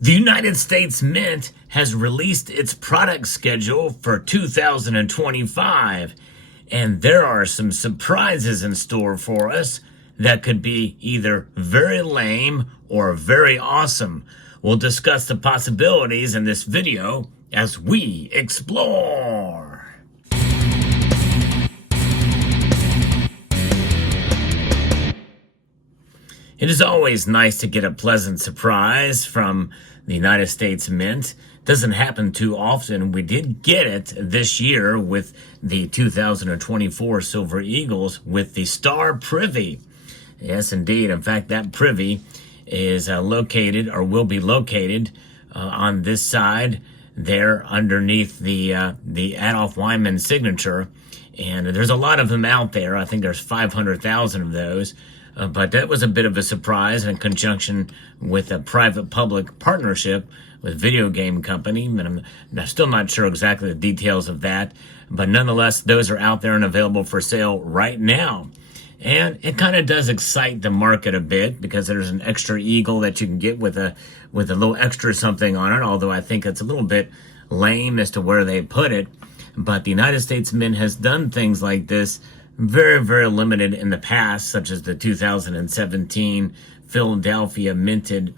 The United States Mint has released its product schedule for 2025, and there are some surprises in store for us that could be either very lame or very awesome. We'll discuss the possibilities in this video as we explore. It is always nice to get a pleasant surprise from the United States Mint. Doesn't happen too often. We did get it this year with the 2024 Silver Eagles with the star Privy. Yes, indeed. In fact, that Privy is located or will be located on this side there underneath the Adolf Wyman signature. And there's a lot of them out there. I think there's 500,000 of those. But that was a bit of a surprise in conjunction with a private-public partnership with video game company. And I'm still not sure exactly the details of that. But nonetheless, those are out there and available for sale right now. And it kind of does excite the market a bit because there's an extra eagle that you can get with a little extra something on it. Although I think it's a little bit lame as to where they put it. But the United States Mint has done things like this very, very limited in the past, such as the 2017 Philadelphia minted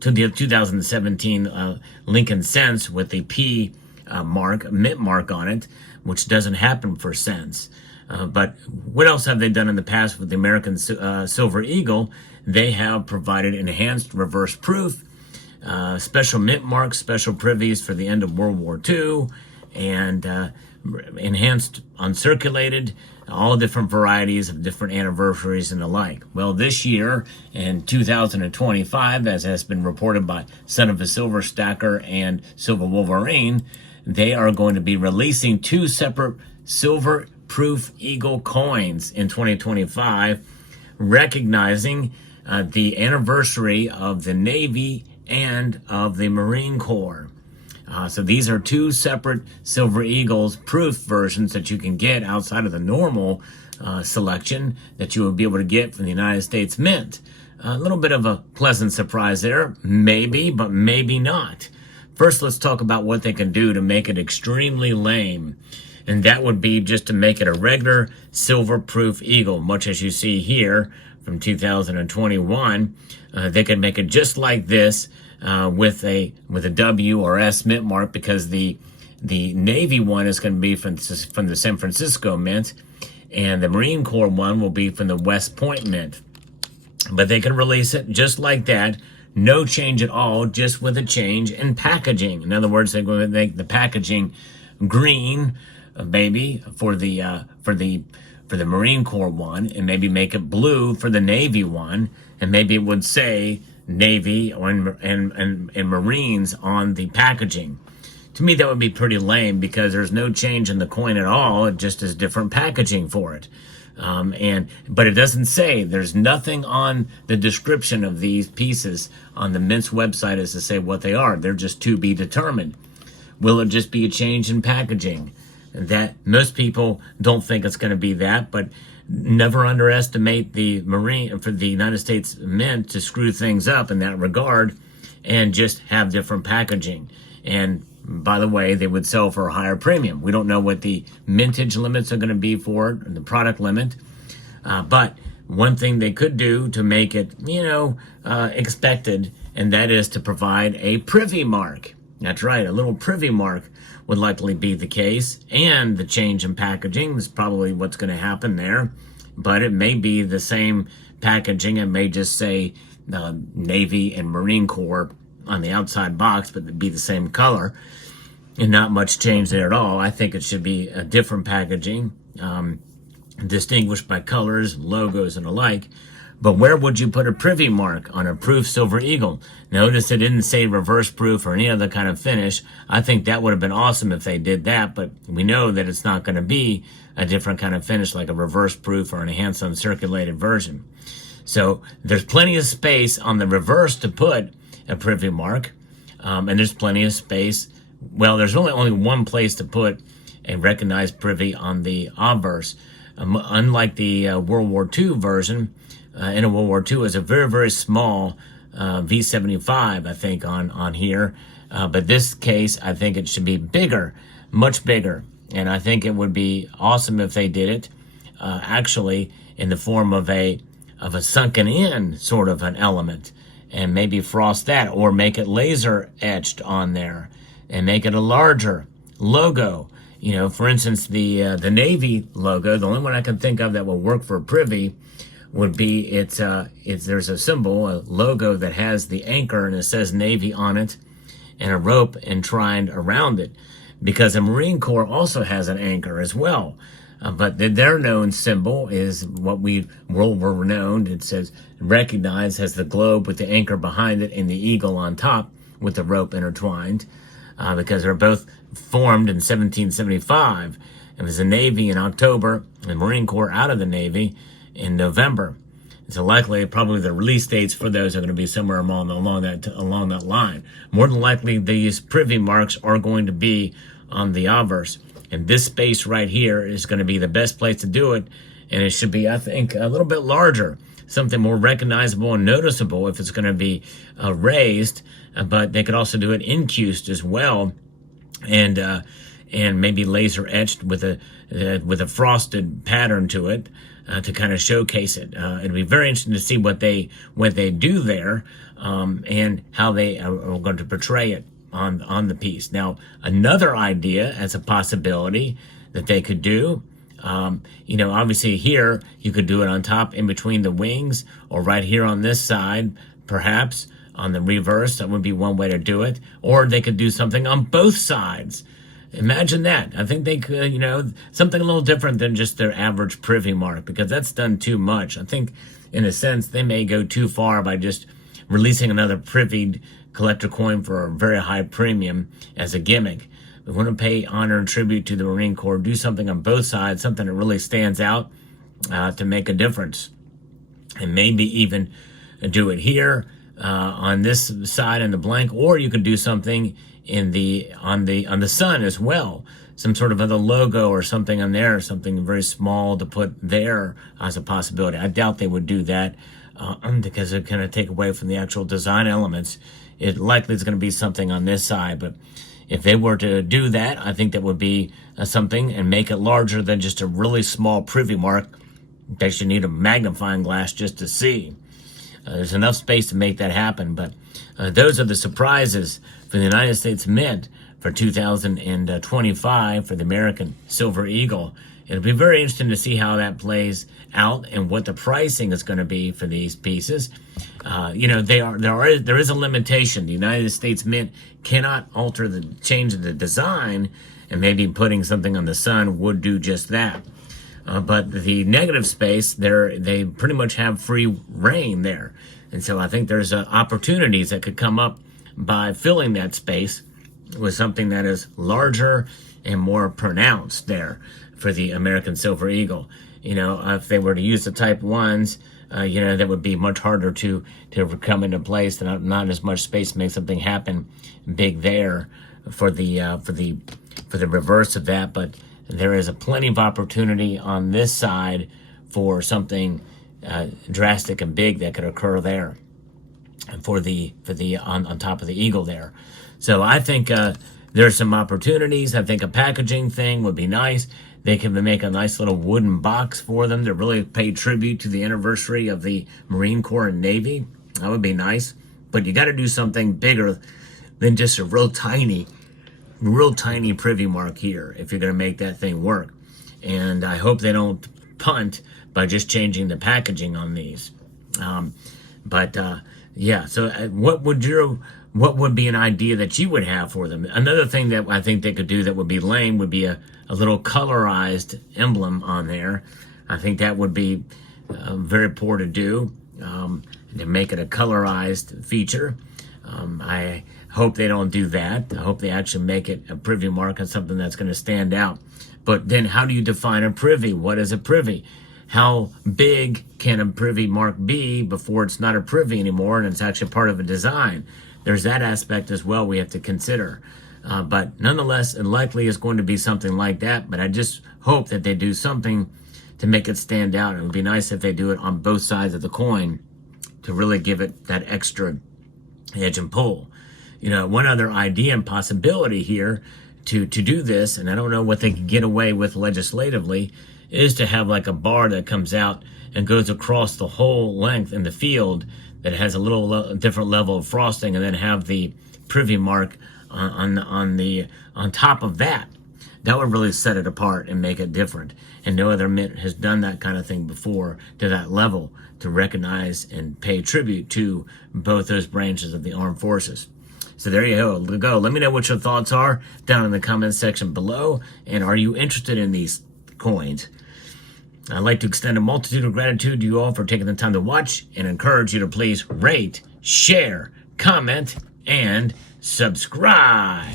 to the 2017 Lincoln cents with the P mint mark on it, which doesn't happen for cents. But what else have they done in the past with the American Silver Eagle? They have provided enhanced reverse proof, special mint marks, special privies for the end of World War II, and enhanced uncirculated, all different varieties of different anniversaries and the like. Well, this year in 2025, as has been reported by Son of a Silver Stacker and Silver Wolverine, they are going to be releasing two separate silver proof eagle coins in 2025, recognizing the anniversary of the Navy and of the Marine Corps. So these are two separate Silver Eagles proof versions that you can get outside of the normal selection that you will be able to get from the United States Mint. A little bit of a pleasant surprise there, maybe, but maybe not. First, let's talk about what they can do to make it extremely lame. And that would be just to make it a regular silver proof eagle, much as you see here from 2021. They could make it just like this, with a W or S mint mark, because the Navy one is going to be from the San Francisco Mint, and the Marine Corps one will be from the West Point Mint. But they can release it just like that, no change at all, just with a change in packaging. In other words, they're going to make the packaging green, maybe for the Marine Corps one, and maybe make it blue for the Navy one, and maybe it would say Navy and Marines on the packaging. To me, that would be pretty lame because there's no change in the coin at all. It just is different packaging for it. But it doesn't say, there's nothing on the description of these pieces on the Mint's website as to say what they are. They're just to be determined. Will it just be a change in packaging? That most people don't think it's going to be that, but never underestimate the United States Mint to screw things up in that regard and just have different packaging. And by the way, they would sell for a higher premium. We don't know what the mintage limits are going to be for it, the product limit. But one thing they could do to make it, expected, and that is to provide a Privy mark. That's right, a little Privy mark would likely be the case, and the change in packaging is probably what's going to happen there. But it may be the same packaging. It may just say Navy and Marine Corps on the outside box, but it'd be the same color, and not much change there at all. I think it should be a different packaging, distinguished by colors, logos, and the like. But where would you put a Privy mark on a proof Silver Eagle? Notice it didn't say reverse proof or any other kind of finish. I think that would have been awesome if they did that, but we know that it's not going to be a different kind of finish like a reverse proof or an enhanced uncirculated version. So there's plenty of space on the reverse to put a Privy mark, and there's plenty of space. Well, there's only one place to put a recognized Privy on the obverse. Unlike the World War II version, in a World War II, is a very, very small V75, I think, on here. But this case, I think it should be bigger, much bigger. And I think it would be awesome if they did it, actually, in the form of a sunken in sort of an element, and maybe frost that, or make it laser etched on there, and make it a larger logo. You know, for instance, the Navy logo, the only one I can think of that will work for Privy would be there's a symbol, a logo that has the anchor and it says Navy on it, and a rope entwined around it, because the Marine Corps also has an anchor as well. But their known symbol is what we world renowned. It says recognized as the globe with the anchor behind it and the eagle on top with the rope intertwined, because they're both formed in 1775. It was the Navy in October, and the Marine Corps out of the Navy in November. So likely, probably the release dates for those are going to be somewhere along that line. More than likely, these Privy marks are going to be on the obverse. And this space right here is going to be the best place to do it. And it should be, I think, a little bit larger, something more recognizable and noticeable if it's going to be raised. But they could also do it incused as well, and maybe laser etched with a frosted pattern to it to kind of showcase it. It'd be very interesting to see what they do there, and how they are going to portray it on the piece. Now, another idea as a possibility that they could do, you know, obviously here you could do it on top in between the wings, or right here on this side, perhaps on the reverse. That would be one way to do it. Or they could do something on both sides. Imagine that. I think they could, you know, something a little different than just their average Privy mark, because that's done too much. I think, in a sense, they may go too far by just releasing another Privy collector coin for a very high premium as a gimmick. We want to pay honor and tribute to the Marine Corps, do something on both sides, something that really stands out to make a difference. And maybe even do it here on this side in the blank, or you could do something on the sun as well, some sort of other logo or something on there, something very small to put there as a possibility. I doubt they would do that because it kind of take away from the actual design elements. It likely is going to be something on this side, but if they were to do that, I think that would be something, and make it larger than just a really small Privy mark that you need a magnifying glass just to see. There's enough space to make that happen, but those are the surprises for the United States Mint for 2025 for the American Silver Eagle. It'll be very interesting to see how that plays out and what the pricing is going to be for these pieces. You know, there is a limitation. The United States Mint cannot change the design, and maybe putting something on the sun would do just that. But the negative space, they pretty much have free reign there. And so I think there's opportunities that could come up by filling that space with something that is larger and more pronounced there for the American Silver Eagle. You know, if they were to use the Type 1s, you know, that would be much harder to come into place, and not as much space to make something happen big there for the reverse of that. But there is plenty of opportunity on this side for something drastic and big that could occur there, for the on top of the eagle there. So I think there's some opportunities. I think a packaging thing would be nice. They can make a nice little wooden box for them to really pay tribute to the anniversary of the Marine Corps and Navy. That would be nice. But you got to do something bigger than just a real tiny Privy mark here if you're going to make that thing work. And I hope they don't punt by just changing the packaging on these. Yeah, so what would be an idea that you would have for them? Another thing that I think they could do that would be lame would be a little colorized emblem on there. I think that would be very poor to do, to make it a colorized feature. I hope they don't do that. I hope they actually make it a Privy mark and something that's going to stand out. But then how do you define a Privy? What is a Privy? How big can a Privy mark be before it's not a Privy anymore and it's actually part of a design? There's that aspect as well we have to consider. But nonetheless, it likely is going to be something like that. But I just hope that they do something to make it stand out. It would be nice if they do it on both sides of the coin to really give it that extra hedge and pull. One other idea and possibility here to do this, and I don't know what they could get away with legislatively, is to have like a bar that comes out and goes across the whole length in the field that has a little different level of frosting, and then have the Privy mark on top of that. That would really set it apart and make it different. And no other mint has done that kind of thing before to that level, to recognize and pay tribute to both those branches of the armed forces. So there you go. Let me know what your thoughts are down in the comments section below. And are you interested in these coins? I'd like to extend a multitude of gratitude to you all for taking the time to watch, and encourage you to please rate, share, comment, and subscribe.